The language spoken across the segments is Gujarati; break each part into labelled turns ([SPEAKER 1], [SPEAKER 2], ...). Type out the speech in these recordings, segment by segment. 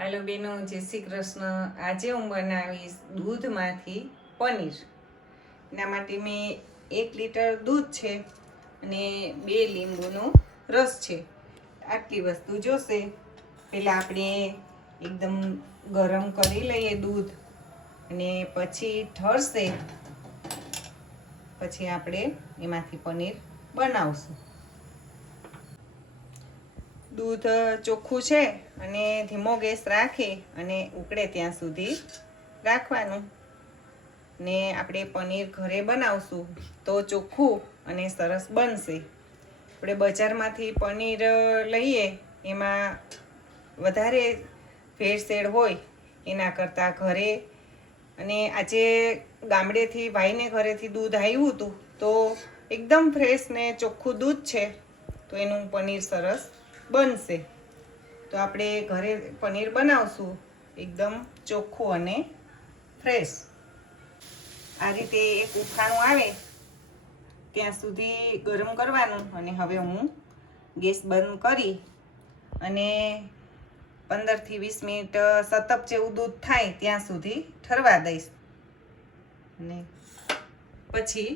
[SPEAKER 1] હાલો બેનો જય શ્રી કૃષ્ણ. આજે હું બનાવીશ દૂધમાંથી પનીર. એના માટે મેં એક લીટર દૂધ છે અને બે લીંબુનો રસ છે. આટલી વસ્તુ જોશે. પહેલાં આપણે એકદમ ગરમ કરી લઈએ દૂધ અને પછી ઠરશે. પછી આપણે એમાંથી પનીર બનાવશું. દૂધ ચોખ્ખું છે અને ધીમો ગેસ રાખી અને ઉકળે ત્યાં સુધી રાખવાનું. ને આપણે પનીર ઘરે બનાવશું તો ચોખ્ખું અને સરસ બનશે. આપણે બજારમાંથી પનીર લઈએ, એમાં વધારે ભેળસેળ હોય એના કરતાં ઘરે. અને આજે ગામડેથી ભાઈને ઘરેથી દૂધ આવ્યું હતું તો એકદમ ફ્રેશ ને ચોખ્ખું દૂધ છે. તો એનું પનીર સરસ બનશે. તો આપણે ઘરે પનીર બનાવશું. એકદમ ચોખ્ખું અને ફ્રેશ આ રીતે એક ઉખાણું આવે, ત્યાં સુધી ગરમ કરવાનું અને હવે હું ગેસ બંધ કરી અને પંદરથી વીસ મિનિટ સતપ જેવું દૂધ થાય ત્યાં સુધી ઠરવા દઈશ. અને પછી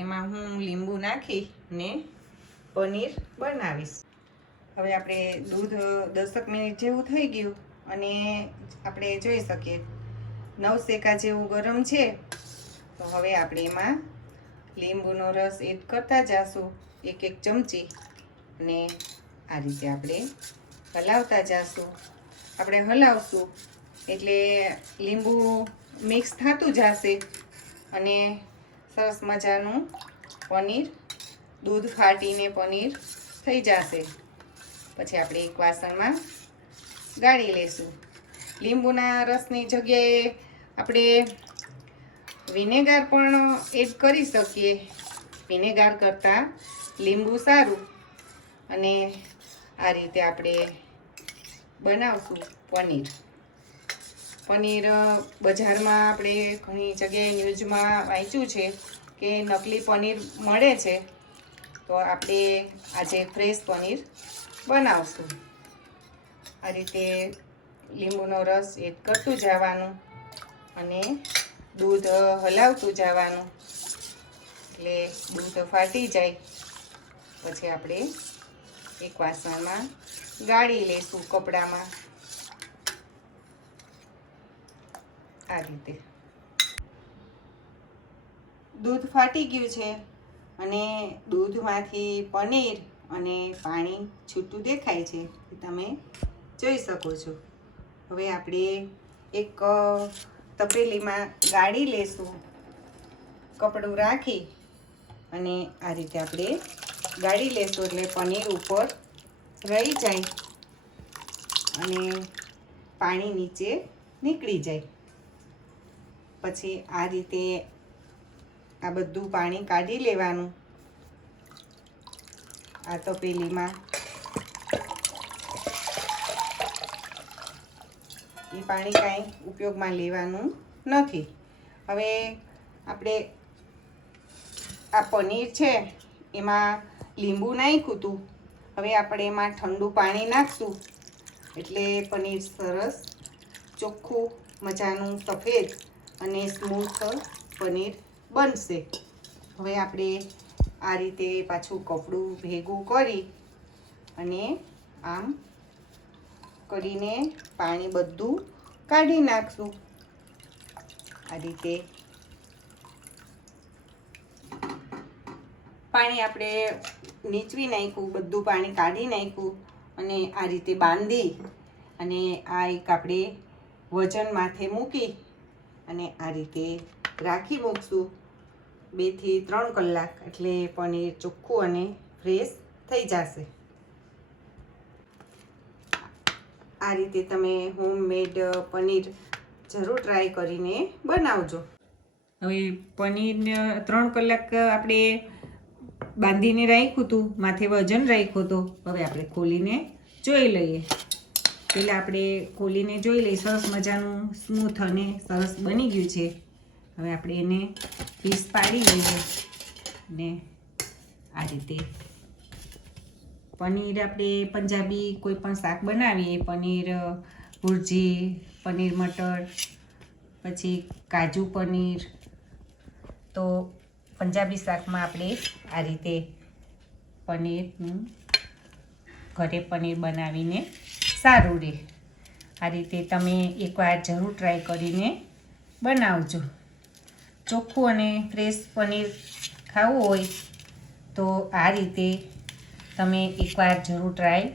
[SPEAKER 1] એમાં હું લીંબુ નાખી ને પનીર બનાવીશ. હવે આપણે દૂધ દસક મિનિટ જેવું થઈ ગયું અને આપણે જોઈ શકીએ. નવ શેકા જેવું ગરમ છે. તો હવે આપણે એમાં લીંબુનો રસ એડ કરતા જાશું એક એક ચમચી. અને આ રીતે આપણે હલાવતા જાશું. આપણે હલાવશું એટલે લીંબુ મિક્સ થતું જશે અને સરસ મજાનું પનીર, દૂધ ફાટીને પનીર થઈ જશે. પછી આપણે એક વાસણમાં ગાળી લેશું. લીંબુના રસની જગ્યાએ આપણે વિનેગાર પણ એડ કરી શકીએ. વિનેગાર કરતાં લીંબુ સારું અને આ રીતે આપણે બનાવશું પનીર. પનીર બજારમાં આપણે ઘણી જગ્યાએ ન્યૂઝમાં વાંચ્યું છે કે નકલી પનીર મળે છે. તો આપણે આજે ફ્રેશ પનીર બનાવશું. આ રીતે લીંબુનો રસ એડ કરતું જવાનું અને દૂધ હલાવતું જવાનું. એટલે દૂધ ફાટી જાય. પછી આપણે એક વાસણમાં ગાળી લઈશું કપડામાં. આ રીતે. દૂધ ફાટી ગયું છે અને દૂધમાંથી પનીર અને પાણી છૂટું દેખાય છે એ તમે જોઈ શકો છો. હવે આપણે એક તપેલીમાં ગાળી લેશું. કપડું રાખી અને આ રીતે આપણે ગાળી લેશું એટલે પનીર ઉપર રહી જાય અને પાણી નીચે નીકળી જાય. પછી આ રીતે આ બધું પાણી કાઢી લેવાનું. આ તપેલીમાં એ પાણી કાંઈ ઉપયોગમાં લેવાનું નથી. હવે આપણે આ પનીર છે, એમાં લીંબુ નાખ્યું હતું હવે આપણે એમાં ઠંડુ પાણી નાખશું. એટલે પનીર સરસ, ચોખ્ખું, મજાનું સફેદ અને સ્મૂથ પનીર બનશે. હવે આપણે આ રીતે પાછું કપડું ભેગું કરી અને આમ કરીને પાણી બધું કાઢી નાખશું. આ રીતે પાણી આપણે નીચવી નાખ્યું, બધું પાણી કાઢી નાખ્યું અને આ રીતે બાંધી અને આ એક આપણે વજન માથે મૂકી અને આ રીતે રાખી મૂકશું. બેથી ત્રણ કલાક એટલે પનીર ચોખ્ખું અને ફ્રેશ થઈ જશે. આ રીતે તમે હોમમેડ પનીર જરૂર ટ્રાય કરીને બનાવજો. હવે પનીરને ત્રણ કલાક આપણે બાંધીને રાખ્યું હતું, માથે વજન રાખ્યું હતું. હવે આપણે ખોલીને જોઈ લઈએ. પહેલાં આપણે ખોલીને જોઈ લઈએ, સરસ મજાનું સ્મૂથ અને સરસ બની ગયું છે. હવે આપણે એને પીસ પાડી લઈએ ને આ રીતે. પનીર આપણે પંજાબી કોઈ પણ શાક બનાવીએ, પનીર, ભુરજી, પનીર મટર, પછી કાજુ પનીર, તો પંજાબી શાકમાં આપણે આ રીતે પનીરનું ઘરે પનીર બનાવીને સારું રહે. આ રીતે તમે એકવાર જરૂર ટ્રાય કરીને બનાવજો. ચોખ્ખું અને ફ્રેશ પનીર ખાવું હોય તો આ રીતે તમે એકવાર જરૂર ટ્રાય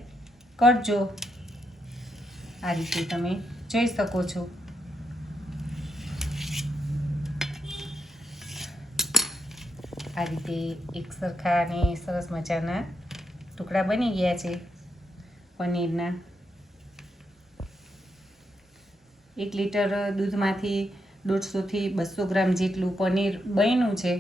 [SPEAKER 1] કરજો. આ રીતે તમે જોઈ શકો છો. આ રીતે એક સરખા અને સરસ મજાના ટુકડા બની ગયા છે પનીરના. એક લીટર દૂધમાંથી દોઢસોથી બસો ગ્રામ જેટલું પનીર બન્યું છે.